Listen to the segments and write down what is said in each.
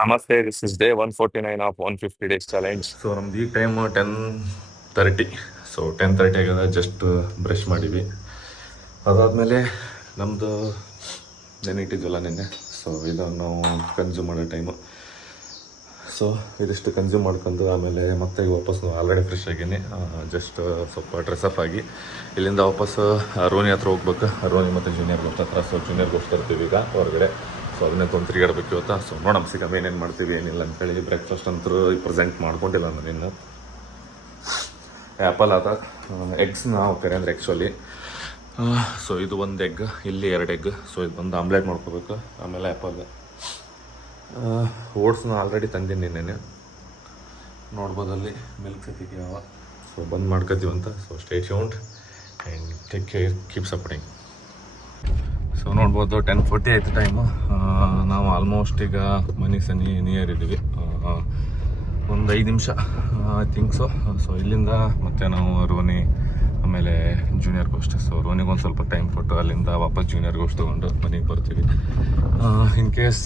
Namaste, this is day 149 of 150 days challenge. So ನಮ್ದು ಈಗ time 10:30. So 10:30 ಆಗ್ಯದ. Just brush ಮಾಡೀವಿ. ಅದಾದಮೇಲೆ ನಮ್ಮದು ನೆನಿಟ್ಟಿದ್ವಲ್ಲ ನಿನ್ನೆ, ಸೊ ಇದನ್ನು ನಾವು ಕನ್ಸ್ಯೂಮ್ ಮಾಡೋ ಟೈಮು. ಸೊ ಇದಿಷ್ಟು ಕನ್ಸ್ಯೂಮ್ ಮಾಡ್ಕೊಂಡು ಆಮೇಲೆ ಮತ್ತೆ ಈಗ ವಾಪಸ್ ಆಲ್ರೆಡಿ ಫ್ರೆಶ್ ಆಗೀನಿ. ಜಸ್ಟ್ ಸ್ವಲ್ಪ ಡ್ರೆಸ್ಅಪ್ ಆಗಿ ಇಲ್ಲಿಂದ ವಾಪಸ್ ರೋನಿ ಹತ್ರ ಹೋಗ್ಬೇಕು. ರೋನಿ ಮತ್ತು ಜೂನಿಯರ್ ಗೋಸ್ಟ್ ಹತ್ರ. ಸೊ ಜೂನಿಯರ್ ಗೋಸ್ಟ್ ತರ್ತೀವಿ ಈಗ ಹೊರಗಡೆ. ಸೊ ಅದನ್ನೇ ತೊಗೊಂಡು ತಿರುಗಾಡ್ಬೇಕು ಇವತ್ತು. ಸೊ ನೋಡಮ್ ಸಿಗಮ್ ಏನೇನು ಮಾಡ್ತೀವಿ ಏನಿಲ್ಲ ಅಂತೇಳಿ. ಬ್ರೇಕ್ಫಾಸ್ಟ್ ಅಂತೂ ಪ್ರೆಸೆಂಟ್ ಮಾಡ್ಕೊಂಡಿಲ್ಲ ನಾನು ಇನ್ನು. ಆ್ಯಪಲ್ ಆತ ಎಗ್ಸ್ ನಾವು ಕರೆ ಅಂದರೆ ಆ್ಯಕ್ಚುಲಿ. ಸೊ ಇದು ಒಂದು ಎಗ್, ಇಲ್ಲಿ 2 ಎಗ್. ಸೊ ಇದು ಒಂದು ಆಮ್ಲೆಟ್ ಮಾಡ್ಕೋಬೇಕು. ಆಮೇಲೆ ಆ್ಯಪಲ್. ಓಟ್ಸ್ನ ಆಲ್ರೆಡಿ ತಂದೀನಿ ನಿನ್ನೆ, ನೋಡ್ಬೋದು ಅಲ್ಲಿ ಮಿಲ್ಕ್ ಸತಿಗೆ ಯಾವ. ಸೊ ಬಂದ್ ಮಾಡ್ಕೊತೀವಿ ಅಂತ. So stay tuned and take care, keep supporting. So ನೋಡ್ಬೋದು 10:40 ಆಯಿತು ಟೈಮು. ನಾವು ಆಲ್ಮೋಸ್ಟ್ ಈಗ ಮನೆ ಸನಿ ನಿಯರ್ ಇದ್ದೀವಿ. ಒಂದು 5 ನಿಮಿಷ ಐ ಥಿಂಕ್ ಸೊ. ಸೊ ಇಲ್ಲಿಂದ ಮತ್ತೆ ನಾವು ರೋನಿ ಆಮೇಲೆ ಜೂನಿಯರ್ ಗೋಸ್ಟ್. ಸೊ ರೋನಿಗೆ ಒಂದು ಸ್ವಲ್ಪ ಟೈಮ್ ಕೊಟ್ಟು ಅಲ್ಲಿಂದ ವಾಪಸ್ ಜೂನಿಯರ್ ಗೋಸ್ಟ್ ತೊಗೊಂಡು ಮನೆಗೆ ಬರ್ತೀವಿ. ಇನ್ ಕೇಸ್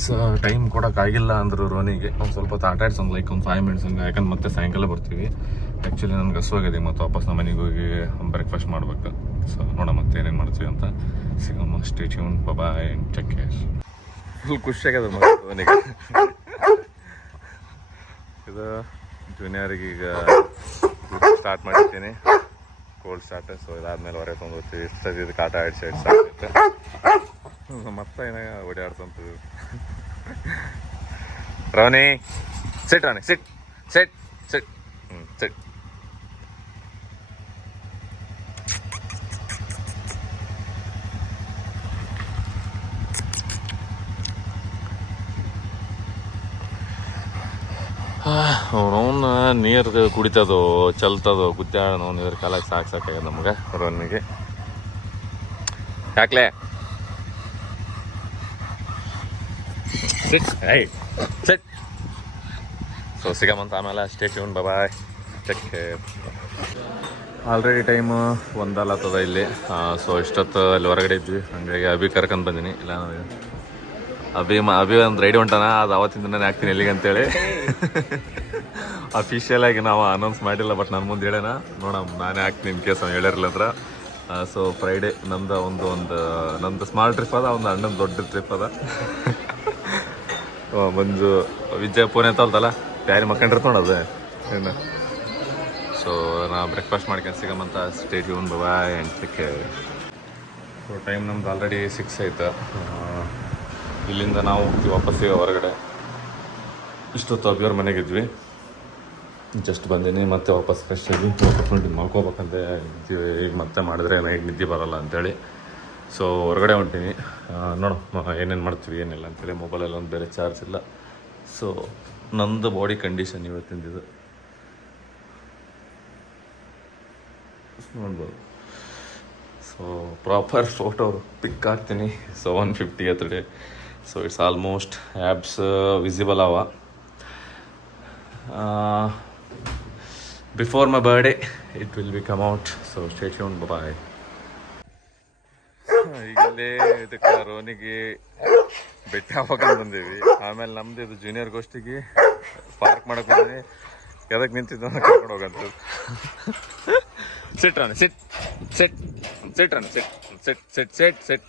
ಟೈಮ್ ಕೊಡೋಕ್ಕಾಗಿಲ್ಲ ಅಂದರು ರೋನಿಗೆ ಒಂದು ಸ್ವಲ್ಪ ಆಟ ಆಡ್ಸಿ ಒಂದು ಒಂದು 5 ಮಿನಿಟ್ಸ್ ಹಂಗೆ. ಯಾಕಂದ್ರೆ ಮತ್ತೆ ಸಾಯಂಕಾಲ ಬರ್ತೀವಿ. ಆ್ಯಕ್ಚುಲಿ ನನಗೆ ಹಸುವಾಗಿದೆ ಮತ್ತು ವಾಪಸ್ ನಮ್ಮ ಮನೆಗೆ ಹೋಗಿ ಬ್ರೇಕ್ಫಾಸ್ಟ್ ಮಾಡ್ಬೇಕು. ಸೊ ನೋಡೋಣ ಮತ್ತೆ ಏನೇನು ಮಾಡ್ತೀವಿ ಅಂತ. ಸಿಗಮ್ಮ. Stay tune, bye and take care. Full ಖುಷಿಯಾಗ್ಯದ ರೋನಿಗೆ. ಇದು ಜೂನಿಯರಿಗೆ ಈಗ ಸ್ಟಾರ್ಟ್ ಮಾಡಿರ್ತೀನಿ, ಕೋಲ್ಡ್ ಸ್ಟಾರ್ಟ್. ಸೊ ಇದಾದ್ಮೇಲೆ ಹೊರಗೆ ತೊಗೊಂಡು ಹೋಗ್ತೀವಿ. ಇದಕ್ಕೆ ಆಟ ಆಡಿಸಿ ಆಗುತ್ತೆ. ಮತ್ತೆ ಏನ ಓಡಾಡ್ತಂತೀವಿ. ರೋನಿ ಸಿಟ್, ರಾಣಿ ಸಿಟ್ ಸಿಟ್ ಸಿಟ್ ಸಿಟ್. ಅವನವನ್ನ ನೀರು ಕುಡಿತದೋ ಚಲ್ತದೋ ಗುದ್ದಾಡ ನಾವು ನೀರು ಕಾಲಕ್ಕೆ ಸಾಕಾಗ್ಯದ ನಮ್ಗೆ ರೋನಿಗೆ. ಯಾಕ್ಲೆ ಸಿಟ್, ಐ ಸಿಟ್. ಸೊ ಸಿಗಮಂತ ಆಮೇಲೆ. ಸ್ಟೇ ಟ್ಯೂನ್, ಬಾಯ್, ಟೇಕ್ ಕೇರ್. ಆಲ್ರೆಡಿ ಟೈಮು 1 ಆಗ್ತದ ಇಲ್ಲಿ. ಸೊ ಇಷ್ಟೊತ್ತು ಅಲ್ಲಿ ಹೊರಗಡೆ ಇದ್ವಿ, ಹಂಗಾಗಿ ಅಭಿ ಕರ್ಕೊಂಡು ಬಂದೀನಿ. ಇಲ್ಲ ಅಭಿ ಒಂದು ರೈಡ್ ಹೊಂಟಾನ. ಅದು ಅವತ್ತಿಂದ ನಾನು ಹಾಕ್ತೀನಿ ಎಲ್ಲಿಗೆ ಅಂತೇಳಿ. ಅಫಿಷಿಯಲ್ ಆಗಿ ನಾವು ಅನೌನ್ಸ್ ಮಾಡಿಲ್ಲ, ಬಟ್ ನನ್ನ ಮುಂದೆ ಹೇಳೋಣ. ನೋಡಮ್ ನಾನೇ ಹಾಕ್ತೀನಿ ಇನ್ ಕೇಸ್ ಅವ್ನು ಹೇಳಿರಲಿಲ್ಲ ಹತ್ರ. ಸೊ ಫ್ರೈಡೇ ನಮ್ದು ನಂದು ಸ್ಮಾಲ್ ಟ್ರಿಪ್ ಅದ, ಒಂದು ಅಣ್ಣನ ದೊಡ್ಡ ಟ್ರಿಪ್ ಅದ. ಮಂಜು ವಿಜಯ್ ಫೋನ್ ಎತ್ತಲ್ದಲ್ಲ, ಪ್ಯಾರಿ ಮಕ್ಕಂಡಿರ್ತ ನೋಡೋದು ಇನ್ನು. ಸೊ ನಾ ಬ್ರೇಕ್ಫಾಸ್ಟ್ ಮಾಡ್ಕೊಂಡು ಸಿಗಮಂತ. Stay tune, bye and take care. So time ನಮ್ದು ಆಲ್ರೆಡಿ 6 ಆಯ್ತು. ಇಲ್ಲಿಂದ ನಾವು ಹೋಗ್ತೀವಿ ವಾಪಸ್ಸಿಗೆ ಹೊರಗಡೆ. ಇಷ್ಟೊತ್ತು ಅಭಿಯವ್ರ ಮನೆಗಿದ್ವಿ. ಜಸ್ಟ್ ಬಂದೀನಿ, ಮತ್ತೆ ವಾಪಸ್ ಫ್ರೆಶ್ ಆಗಿ ಮಲ್ಕೋಬೇಕಂತ ಇದ್ದೀವಿ. ಈಗ ಮತ್ತೆ ಮಾಡಿದ್ರೆ ನೈಟ್ ನಿದ್ದೆ ಬರೋಲ್ಲ ಅಂಥೇಳಿ. ಸೊ ಹೊರಗಡೆ ಹೊಂಟೀನಿ. ನೋಡು ಏನೇನು ಮಾಡ್ತೀವಿ ಏನಿಲ್ಲ ಅಂತೇಳಿ. ಮೊಬೈಲಲ್ಲಿ ಒಂದು ಬೇರೆ ಚಾರ್ಜ್ ಇಲ್ಲ. ಸೊ ನಂದು ಬಾಡಿ ಕಂಡೀಷನ್ ಇವತ್ತಿಂದಿದು ನೋಡ್ಬೋದು. ಸೊ ಪ್ರಾಪರ್ ಫೋಟೋ ಪಿಕ್ ಹಾಕ್ತೀನಿ. So 150th day. So it's almost abs visible ಅವ. Before my birthday it will be come out. So stay tune, bye. ಈಗಲೇ ಇದಕ್ಕೆ ರೋನಿಗೆ ಭೇಟಿ ಆಗ್ಬೇಕಂತ ಬಂದೀವಿ. ಆಮೇಲೆ ನಮ್ದು ಇದು ಜೂನಿಯರ್ ಗೋಷ್ಠಿಗೆ ಪಾರ್ಕ್ ಮಾಡಕ್ಕೆ ಬಂದೀನಿ. ಎದಕ್ಕೆ ನಿಂತಿದ್ದು ಕರ್ಕೊಂಡು ಹೋಗಂತ. ಸಿಟ್ ರಾಣಿ ಸಿಟ್ ಸಿಟ್ ಸಿಟ್ ರಾಣಿ ಸಿಟ್ ಸಿಟ್ ಸಿಟ್ ಸಿಟ್ ಸಿಟ್.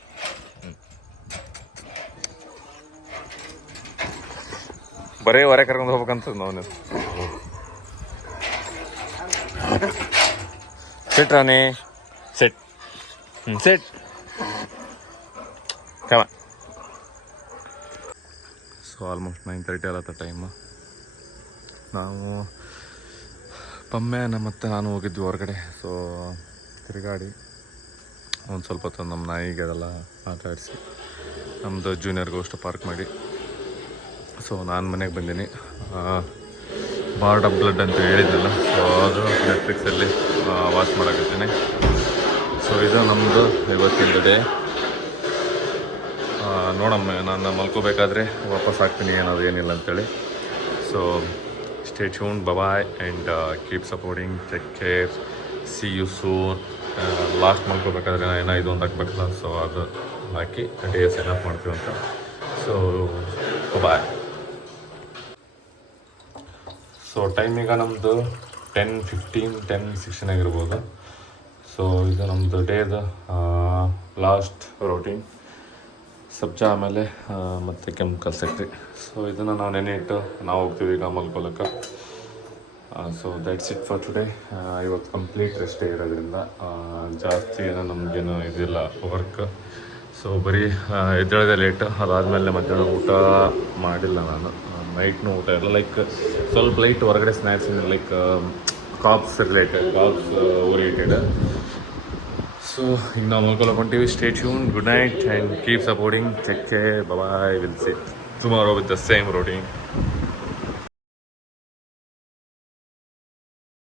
ಬರೀ ಹೊರಗೆ ಕರ್ಕೊಂಡು ಹೋಗ್ಬೇಕಂತ ನಾವು. ಸಿಟ್ ರಾಣಿ ಸಿಟ್ ಸಿಟ್ ಕಮ. ಸೊ ಆಲ್ಮೋಸ್ಟ್ 9:30 ಆಗತ್ತ ಟೈಮು. ನಾವು ಪಮ್ಮ್ಯಾನ ಮತ್ತು ನಾನು ಹೋಗಿದ್ವಿ ಹೊರಗಡೆ. ಸೊ ತಿರುಗಾಡಿ ಒಂದು ಸ್ವಲ್ಪ ಹೊತ್ತು ನಮ್ಮ ನಾಯಿಗೆಲ್ಲ ಆಟ ಆಡಿಸಿ ನಮ್ಮದು ಜೂನಿಯರ್ ಗೋಸ್ಟ್ ಪಾರ್ಕ್ ಮಾಡಿ. ಸೊ ನಾನು ಮನೆಗೆ ಬಂದೀನಿ. ಬಾರ್ಡ್ ಆಫ್ ಬ್ಲಡ್ ಅಂತ ಹೇಳಿದ್ನಲ್ಲ, ಸೊ ಅದು ನೆಟ್ಫ್ಲಿಕ್ಸಲ್ಲಿ ವಾಚ್ ಮಾಡಕತ್ತೀನಿ. ಸೊ ಇದು ನಮ್ಮದು ಇವತ್ತಿನ ಡೇ. ನೋಡಮ್ಮ, ನಾನು ಮಲ್ಕೋಬೇಕಾದ್ರೆ ವಾಪಸ್ ಹಾಕ್ತೀನಿ ಏನಾದ್ರು ಏನಿಲ್ಲ ಅಂತೇಳಿ. So stay tune, bye and keep supporting, take care, see you soon. Last ಮಲ್ಕೋಬೇಕಾದ್ರೆ ಏನೋ ಇದೊಂದು ಹಾಕ್ಬೇಕಲ್ಲ, ಸೊ ಅದು ಹಾಕಿ ಡೇ ಸೆನ್ ಅಪ್ ಮಾಡ್ತೀವಿ ಅಂತ. So bye. ಸೊ ಟೈಮ್ ಈಗ ನಮ್ಮದು 10:15 10:16 ಆಗಿರ್ಬೋದು. ಸೊ ಇದು ನಮ್ಮದು ಡೇದು ಲಾಸ್ಟ್ ರೋಟೀನ್. ಸಬ್ಜಾ ಆಮೇಲೆ ಮತ್ತು ಕೆಮಿಕಲ್ ಸೆಕ್ಟ್ರಿ. ಸೊ ಇದನ್ನು ನಾವು ನೆನೆ ಇಟ್ಟು ನಾವು ಹೋಗ್ತೀವಿ ಈಗ ಮಲ್ಕೊಳ್ಳೋಕೆ. So that's it for today. ಇವತ್ತು ಕಂಪ್ಲೀಟ್ ರೆಸ್ಟೇ ಇರೋದ್ರಿಂದ ಜಾಸ್ತಿ ಏನೋ ನಮಗೇನು ಇದಿಲ್ಲ ವರ್ಕ್. ಸೊ ಬರೀ ಎದ್ದೇಳೋದೇ ಲೇಟ್. ಅದಾದಮೇಲೆ ಮಧ್ಯಾಹ್ನ ಊಟ ಮಾಡಿಲ್ಲ ನಾನು. ನೈಟ್ನೂ ಊಟ ಇಲ್ಲ, ಲೈಕ್ ಸ್ವಲ್ಪ ಲೈಟ್ ಹೊರಗಡೆ snacks like carbs related, carbs oriented. So ಈಗ ನಾವು ಮಲ್ಕೊಳ್ಳೋಕೊಂತೀವಿ. Stay tune, good night and keep supporting. Take care, bye. Will see tomorrow with the same routine.